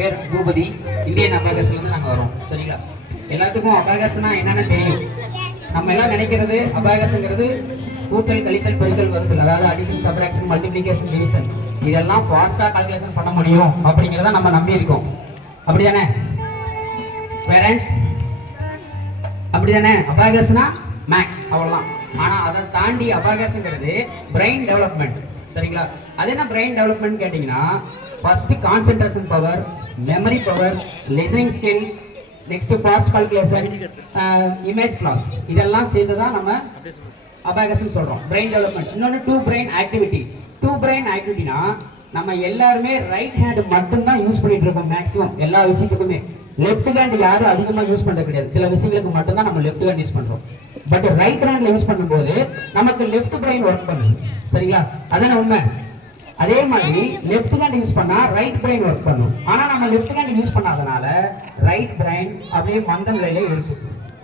பேர் பூபதி. இந்தியன் அபாகஸ்லேருந்து நாங்கள் வரோம். சரிங்களா? எல்லாத்துக்கும் அபாகஸ்னா என்னென்னு தெரியும். நம்ம எல்லாம் நினைக்கிறது அபாகஸ்ங்கிறது கூட்டல், கழித்தல், பெருக்கல், வகுத்தல், அதாவது அடிஷன், சப்ட்ராக்ஷன், மல்டிப்ளிகேஷன், டிவிஷன், இதெல்லாம் ஃபாஸ்ட்டாக கால்குலேஷன் பண்ண முடியும் அப்படிங்கிறத நம்ம நம்பி இருக்கோம். அப்படிதானே பேரண்ட்ஸ்? அப்படிதானே? அபாகஸ்னா மேக்ஸ், அவ்வளோதான். ஆனால் அதை தாண்டி அபாகஸ்ங்கிறது பிரெயின் டெவலப்மெண்ட். சரிங்களா? அது என்ன பிரெயின் டெவலப்மெண்ட் கேட்டிங்கன்னா, first concentration power, memory power, listening skill, next fast calculation, image flash, இதெல்லாம் சேர்த்து தான் நம்ம அபாகஸ்ன்னு சொல்கிறோம். Brain development. இன்னொன்று two brain activity. Two brain ஆக்டிவிட்டினா நம்ம எல்லாருமே ரைட் ஹேண்ட் மட்டும்தான் யூஸ் பண்ணிட்டு இருக்கோம். மேக்ஸிமம் எல்லா விஷயத்துக்குமே லெஃப்ட் ஹேண்ட் யாரும் அதிகமாக யூஸ் பண்ணுறது கிடையாது. சில விஷயங்களுக்கு மட்டும்தான் நம்ம லெஃப்ட் ஹேண்ட் யூஸ் பண்ணுறோம். பட் ரைட் ஹேண்ட்ல யூஸ் பண்ணும்போது நமக்கு லெஃப்ட் பிரெயின் ஒர்க் பண்ணுது. சரிங்களா? அதான உண்மை. அதே மாதிரி லெஃப்ட் ஹேண்ட் யூஸ் பண்ணா ரைட் பிரெயின் ஒர்க் பண்ணும். ஆனா நம்ம லெஃப்ட் ஹேண்ட் யூஸ் பண்ணாதனால ரைட் பிரெயின் அப்படியே மந்த நிலையிலே இருக்கு.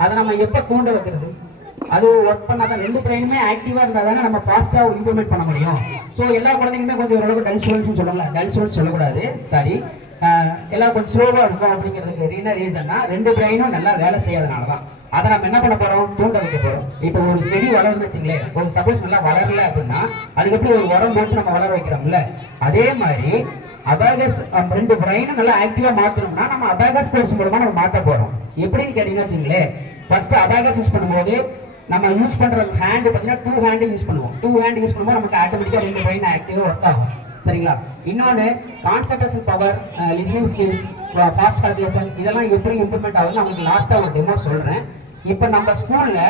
அதை நம்ம எப்ப தூண்ட வைக்கிறது? அது ஒர்க் பண்ணாதான், ரெண்டு பிரெயினுமே ஆக்டிவா இருந்தா தானே நம்ம ஃபாஸ்டா இம்ப்ரூவ்மெண்ட் பண்ண முடியும். ஸோ எல்லா குழந்தைங்களுமே கொஞ்சம் ஓரளவுக்கு டல் ஸ்டூடெண்ட்ஸ் சொல்லுவாங்க. டல் ஸ்டூடெண்ட்ஸ் சொல்லக்கூடாது, சாரி, எல்லாம் கொஞ்சம் ஸ்லோவா இருக்கும். அப்படிங்கிறதுக்கு என்ன ரீசன்னா, ரெண்டு பிரெயினும் நல்லா வேலை செய்யாதனாலதான். அதை நம்ம என்ன பண்ண போறோம்? தூண்ட வைக்க போறோம். இப்போ ஒரு செடி வளர்ந்து வச்சுங்களேன், ஒரு சப்போஸ் நல்லா வளரல அப்படின்னா அதுக்கு எப்படி ஒரு உரம் போட்டு நம்ம வளர வைக்கிறோம்ல, அதே மாதிரி அபாகஸ் ரெண்டு பிரெயினும் நல்லா ஆக்டிவா மாத்தணும்னா நம்ம அபாகஸ் கோர்ஸ் மூலமா நம்ம மாத்த போறோம். எப்படின்னு கேட்டீங்கன்னா வச்சுங்களேன், ஃபர்ஸ்ட் அபாகஸ் யூஸ் பண்ணும்போது நம்ம யூஸ் பண்ற ஹேண்ட் பார்த்தீங்கன்னா டூ ஹேண்ட் யூஸ் பண்ணுவோம். டூ ஹேண்ட் யூஸ் பண்ணும்போது நமக்கு ஆட்டோமேட்டிக்கா ரெண்டு பிரெயின் ஆக்டிவா ஒர்க் ஆகும். சரிங்களா? இன்னொன்று concentration power, listening skills, fast calculation, இதெல்லாம் எப்படி இம்ப்ளிமெண்ட் ஆகுதுன்னு உங்களுக்கு லாஸ்ட்டாக ஒரு டெமோ சொல்கிறேன். இப்போ நம்ம ஸ்கூலில்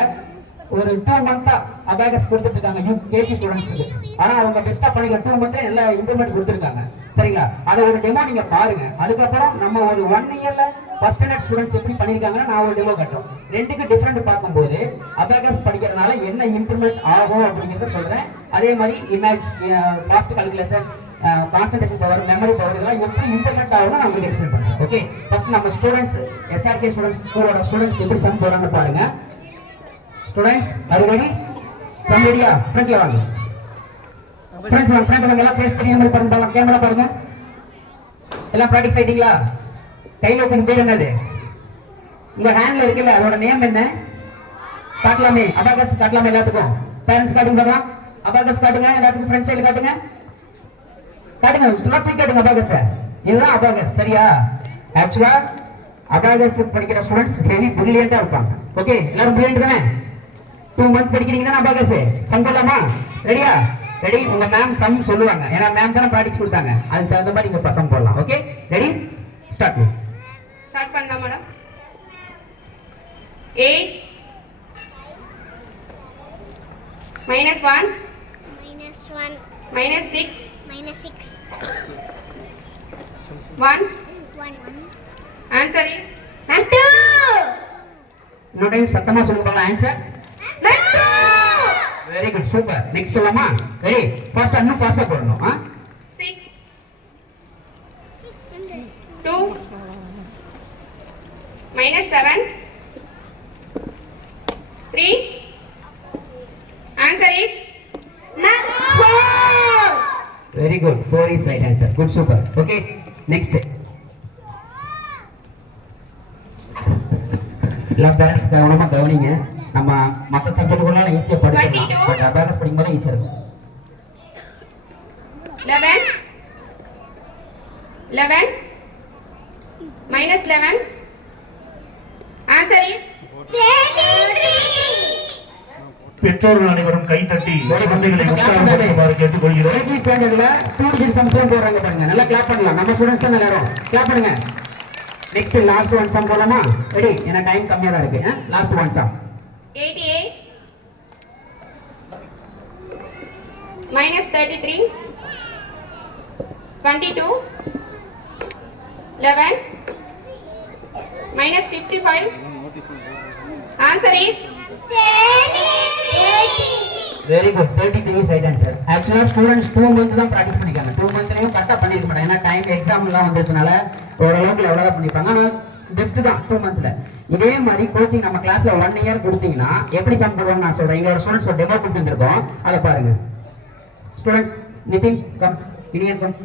ஒரு 2 மந்த்தா அபாகஸ் கொடுத்துட்டு இருக்காங்க யூகேஜி ஸ்டூடெண்ட்ஸுக்கு. ஆனால் அவங்க பெஸ்ட்டாக பண்ணிக்க 2 மந்த்ல எல்லா இம்ப்ளிமெண்ட் கொடுத்துருக்காங்க. சரிங்களா? அதை ஒரு டெமோ நீங்கள் பாருங்க. அதுக்கப்புறம் நம்ம ஒரு 1 இயர்ல ஃபர்ஸ்ட் ஸ்டாண்டர்ட் ஸ்டூடெண்ட்ஸ் எப்படி பண்ணியிருக்காங்கன்னா நான் ஒரு டெமோ கட்டுறோம். ரெண்டுக்கு டிஃப்ரெண்ட் பார்க்கும்போது அபாகஸ் படிக்கிறதுனால என்ன இம்ப்ளிமெண்ட் ஆகும் அப்படிங்கிறத சொல்கிறேன். அதே மாதிரி image, fast calculation, concentration power, memory power, இதெல்லாம் எப்படி இம்ப்ளிமெண்ட் ஆகும்னு நான் உங்களுக்கு எக்ஸ்பிளைன் பண்றேன். ஓகே, ஃபர்ஸ்ட் நம்ம ஸ்டூடெண்ட்ஸ், எஸ்ஆர்கே ஸ்டூடெண்ட்ஸ், ஸ்கூலோட ஸ்டூடெண்ட்ஸ் எப்படி சம் போறாங்கன்னு பாருங்க. Students are you ready? Sum ரெடியா? ஃப்ரண்ட்ல வாங்க. ஃப்ரெண்ட்ஸ் வாங்க, ஃப்ரண்ட் வாங்க. எல்லாம் ஃபேஸ் தெரியுற மாதிரி பாருங்க. கேமரா பாருங்க. எல்லாம் பிராக்டிஸ் ஆயிட்டீங்களா? கையில வச்ச பேர் என்னது? உங்க ஹேண்ட்ல இருக்குல்ல, அதோட நேம் என்ன? காட்டலாமே, அபாகஸ் காட்டலாமே எல்லாத்துக்கும். பேரண்ட்ஸ் காட்டுங்க பார்க்கலாம். அபாகஸ் காட்டுங்க எல்லாத்துக்கும். ஃப்ரெண்ட்ஸ் சைடுல காட்டுங்க. காட்டுங்க, சும்மா தூக்கி காட்டுங்க அபாகஸ். இதுதான் அபாகஸ். சரியா? ஆக்சுவலா அபாகஸ் படிக்கிற ஸ்டூடெண்ட்ஸ் ஹெவி பிரில்லியண்டா இருப்பாங்க. ஓகே, எல்லாரும் பிரில்லியன்ட் தானே? 2 மந்த் படிக்கிறீங்கன்னா அபாகஸ் சம் போடலாமா? ரெடியா? ரெடி? உங்க மேம் சம் சொல்லுவாங்க, ஏன்னா மேம் தானே ப்ராக்டிஸ் கொடுத்தாங்க. அதுக்கு தகுந்த மாதிரி நீங்க சம் போடலாம். Okay, ready? ஸ்டார்ட் பண்ணலாம் மேடம். 8 -1 -6 1 answer is 2. இன்னொரு டைம் சத்தமா சொல்லுங்க. Answer very good, super. Next சொல்லலாமா? ரெடி? ஃபாஸ்டா, இன்னும் ஃபாஸ்டா போடணும். 6 2 -7 3 answer is 4. Very good, 4 is right answer. Good, super. Okay, next. எல்லா பேரண்ட்ஸ் கவனமா கவனிங்க. நம்ம மற்ற சப்ஜெக்ட்டுக்குள்ள ஈஸியா படிக்கலாம், பட் அபாகஸ் படிக்கும்போது ஈஸியா இருக்கும். 11 -11 ஆன்சர் இஸ் 33. பெற்றோர்கள் அனைவரும் கைத்தட்டி குழந்தைகளை உற்சாகப்படுத்துமாறு கேட்டுக்கொள்கிறோம். கேஜி ஸ்டாண்டர்ட்ல ஸ்டூடெண்ட்ஸ் சம் போடுறாங்க பாருங்க. நல்லா கிளாப் பண்ணலாம். நம்ம ஸ்டூடெண்ட்ஸ் தான் எல்லாரும் கிளாப் பண்ணுங்க. நெக்ஸ்ட் லாஸ்ட் ஒன் சம் போலாமா? ரெடி? ஏன்னா டைம் கம்மியா தான் இருக்கு. Last one sum 88 -33 22 11 -55 answer is 33. Very good, 33 is right answer. ஆக்சுவலா ஸ்டூடெண்ட்ஸ் 2 மந்த் தான் பிராக்டிஸ் பண்ணிருக்காங்க. 2 மந்த்லயும் கரெக்டா பண்ணிருக்க மாட்டாங்க, ஏன்னா டைம் எக்ஸாம் எல்லாம் வந்ததுனால ஓரளவுக்கு லெவலா பண்ணிருப்பாங்க. ஆனா பெஸ்ட் தான் 2 மந்த்ல. இதே மாதிரி கோச்சிங் நம்ம கிளாஸ்ல 1 இயர் கொடுத்தீங்கன்னா எப்படி சம் போடுவாங்க நான் சொல்றேன். எங்களோட ஸ்டூடெண்ட்ஸ் ஒரு டெமோ கொடுத்து வந்திருக்கோம், அதை பாருங்க. Students, Nitin come, Iniyan come.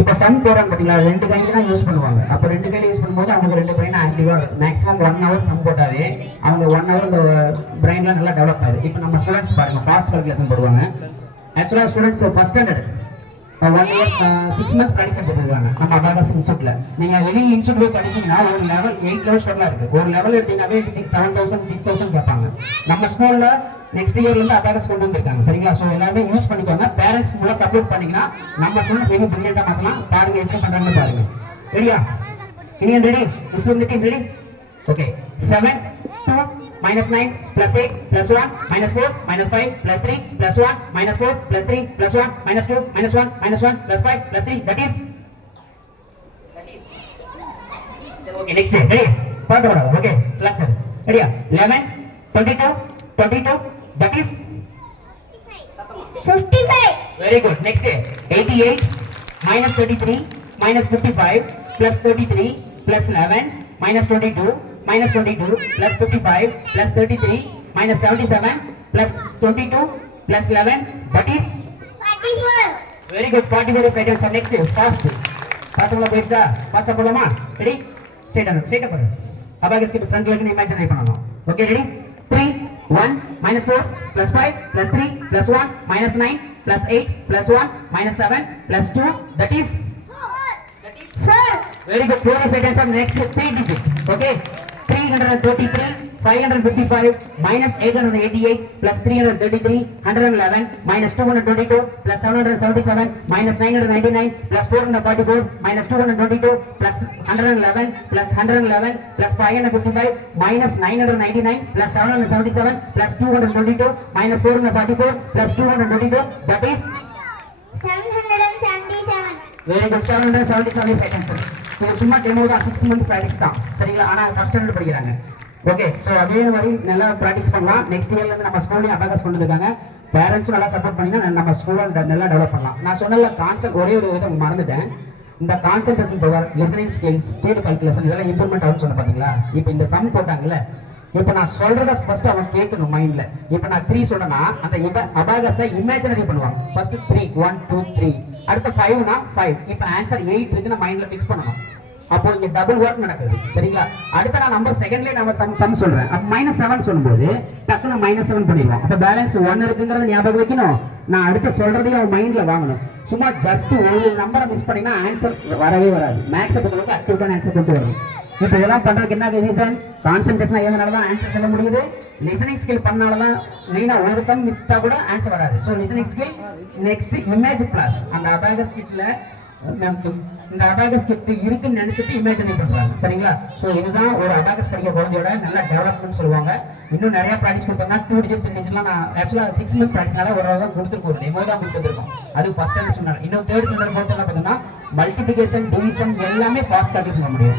இப்போ சம் போறாங்க பாத்தீங்களா, ரெண்டு கையில தான் யூஸ் பண்ணுவாங்க. அப்போ ரெண்டு கையில யூஸ் பண்ணும்போது அவங்க ரெண்டு பிரெயின் ஆக்டிவா மேக்ஸிமம் 1 hour சம் போட்டாவே அவங்க 1 hour இந்த பிரெயின்லாம் நல்லா டெவலப் ஆகுது. இப்போ நம்ம ஸ்டூடெண்ட்ஸ் பாருங்க ஃபாஸ்ட் கால்குலேஷன் போடுவாங்க. ஆக்சுவலா students first standard 1 year 6 month practice எடுத்துருக்காங்க நம்ம அபாகஸ் இன்ஸ்டியூட்ல. நீங்க வெளி இன்ஸ்டியூட் போய் படிச்சீங்கன்னா ஒரு லெவல் 8 லெவல்ஸ் வரலாம் இருக்கு. ஒரு லெவல் எடுத்தீங்கன்னாவே 7000 6000 கேட்பாங்க. நம்ம ஸ்கூல்ல நெக்ஸ்ட் இயர்ல இருந்து அபாகஸ் கொண்டு வந்திருக்காங்க. சரிங்களா? ஸோ எல்லாமே யூஸ் பண்ணிக்கோங்க. பேரண்ட்ஸ் மூலம் சப்போர்ட் பண்ணீங்கன்னா நம்ம ஸ்டூடெண்ட் வெறும் பிரில்லியண்டா மாத்தலாம். பாருங்க எப்படி பண்றாங்கன்னு பாருங்க. ரெடியா? இனி ரெடி? மிஸ் வந்துட்டு ready? Okay. 7 2 minus 9 plus 8 plus 1 minus 4 minus 5 plus 3 plus 1 minus 4 plus 3 plus 1 minus 2 minus 1 minus 1 plus 5 plus 3 that is okay. Next day ready? Paadha okay. Relax sir. Ready? 11 22 22 that is 55. very good. Next day 88 minus 23 minus 55 plus 33 plus 11 minus 22 minus 22 plus 55 plus 33 minus 77 plus 22 plus 11 that is 44. very good. 44 seconds. Next fast பாத்தீங்களா போயிடுச்சா? ஃபாஸ்டா போலாமா? Ready? ஸ்ட்ரைட்டா போடு. Abacus கிட்ட ஃப்ரண்ட்ல இருந்து imaginary பண்ணனும். Okay ready? 3 1 minus 4 plus 5 plus 3 plus 1 minus 9 plus 8 plus 1 minus 7 plus 2 that is 4. Very good. 4 seconds. Next 3 digit. Okay. 333 555 minus 888 plus 333 111 minus 222 plus 777 minus 999 plus 444 minus 222 plus 111 plus 111 plus 555 minus 999 plus 777 plus 222 minus 444 plus 222 that is 777. very good. 777 seconds. இது சும்மா demo தான். 6 month practice தான். சரிங்களா? ஆனா first standard படிக்கிறாங்க. Okay. So அதே மாதிரி நல்லா ப்ராக்டிஸ் பண்ணலாம். நெக்ஸ்ட் இயர்ல இருந்து நம்ம ஸ்கூல்ல அபாகஸ் கொண்டு வந்திருக்காங்க. பேரண்ட்ஸும் நல்லா சப்போர்ட் பண்ணீங்கன்னா நம்ம ஸ்கூலை நல்லா டெவலப் பண்ணலாம். நான் சொன்னல கான்செப்ட் ஒரே ஒரு இதை மறந்துட்டேன். இந்த concentration power, listening skills, speed calculation இதெல்லாம் இம்ப்ரூவ்மெண்ட் ஆகும் சொன்ன பாத்தீங்களா? இப்போ இந்த சம் போட்டாங்கல்ல, இப்போ நான் சொல்றத ஃபர்ஸ்ட் அவன் கேட்கணும் மைண்ட்ல. இப்போ நான் 3 சொன்னா அந்த அபாகஸை இமேஜினரி பண்ணுவாங்க. ஃபர்ஸ்ட் 3 1 2 3 அடுத்து 5 னா 5. இப்போ ஆன்சர் 8 இருக்குன்னு மைண்ட்ல ஃபிக்ஸ் பண்ணணும். அப்போ இங்க டபுள் ஒர்க் நடக்குது. சரிங்களா? அடுத்து நான் நம்பர் செகண்ட்லயே நம்ம சம் சொல்றேன். அப்ப -7 சொல்லும்போது டக்குனு -7 பண்ணிடுவோம். அப்ப பேலன்ஸ் 1 இருக்குங்கறத ஞாபகம் வைக்கணும். நான் அடுத்து சொல்றதையும் அவன் மைண்ட்ல வாங்கணும். சும்மா ஜஸ்ட் ஒரு நம்பரை மிஸ் பண்ணினா ஆன்சர் வரவே வராது. மேக்ஸ் பொறுத்தவரைக்கும் அக்யூரேட்டான ஆன்சர் கொண்டு வரணும். இப்போ இதெல்லாம் பண்றதுக்கு என்ன ரீசன்? கான்சென்ட்ரேஷன் ஆகிறதுனால தான் ஆன்சர் சொல்ல முடியுது. லிசனிங் ஸ்கில் பண்ணனால தான் மெயினா ஒரு சம் மிஸ் ஆ கூட ஆன்சர் வராது. So listening skill. Next image class. அந்த அபாகஸ் கிட்ல இந்த அபாகஸ் கிட் இருக்குன்னு நினைச்சிட்டு இமேஜினரி பண்றாங்க. சரிங்களா? சோ இதுதான் ஒரு அபாகஸ் படிக்க குழந்தையோட நல்ல டெவலப்மெண்ட் சொல்லுவாங்க. இன்னும் நிறைய ப்ராக்டிஸ் கொடுத்தோம்னா 2 டிஜிட் 3 டிஜிட்லாம் நான் ஆக்சுவலா 6 month ப்ராக்டிஸ்னால ஒரு அளவுக்கு கொடுத்துருக்கோம். டெமோ தான் கொடுத்துருக்கோம். அது ஃபர்ஸ்ட் ஸ்டாண்டர்ட் சொன்னாங்க. இன்னும் 3rd ஸ்டாண்டர்ட் போட்டோம்னா பார்த்தீங்கன்னா மல்டிப்ளிகேஷன், டிவிஷன் எல்லாமே ஃபாஸ்ட் ப்ராக்டிஸ் பண்ண முடியும்.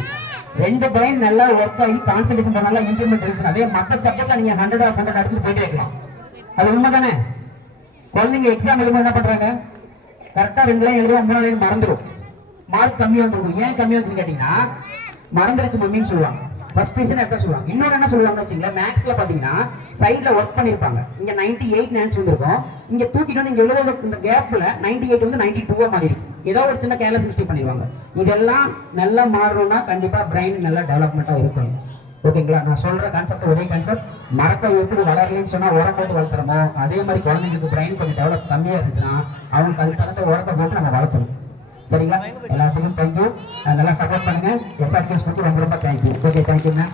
ரெண்டு பிரைன் நல்லா ஒர்க் ஆகி கான்சென்ட்ரேஷன் பண்ணால இம்ப்ரூவ்மெண்ட் இருந்துச்சு. அதே மற்ற சப்ஜெக்ட்ல நீங்க 100 ஆஃப் 100 அடிச்சு போயிட்டே இருக்கலாம். அது உண்மைதானே? குழந்தைங்க எக்ஸாம் எழுதும்போது என்ன பண்றாங்க? கரெக்டா 2 லைன் எழுதுவோம், 3 லைன் மறந்துடும். மார்க் கம்மியா வந்துருக்கும். ஏன் கம்மியா வந்துச்சுன்னு கேட்டீங்கன்னா மறந்துருச்சு மம்மின்னு சொல்லுவாங்க. ஃபர்ஸ்ட் ரீசன் என்ன சொல்லுவாங்க. இன்னொரு என்ன சொல்லுவாங்கன்னு வச்சுங்களேன், மேக்ஸ்ல பாத்தீங்கன்னா சைட்ல ஒர்க் பண்ணிருப்பாங்க. இங்க 98 ஆன்சர் வந்திருக்கும். இங்க தூக்கிட்டு வந்து இங்க எழுதுற இந்த கேப்ல 98 வந்து 92 மாறி இருக்கும். ஏதோ ஒரு சின்ன கேர்லெஸ் மிஸ்டேக் பண்ணிடுவாங்க. இதெல்லாம் நல்லா மாறணும்னா கண்டிப்பா பிரைன் நல்லா டெவலப்மெண்டா இருக்கணும். ஓகேங்களா? நான் சொல்ற கான்செப்ட் ஒரே கான்செப்ட். மரத்தை எப்படி வளரலன்னு சொன்னா உரம் போட்டு வளர்த்துறோமோ அதே மாதிரி குழந்தைங்களுக்கு பிரைன் கொஞ்சம் டெவலப் கம்மியா இருந்துச்சுன்னா அவங்களுக்கு அதுக்கு தகுந்த உரத்தை போட்டு நம்ம வளர்த்தணும். சரிங்களா? எல்லாத்துக்கும் தேங்க்யூ. நல்லா சப்போர்ட் பண்ணுங்க. எஸ்ஆர்கேஸ் ரொம்ப ரொம்ப தேங்க்யூ. Okay, thank you ma'am.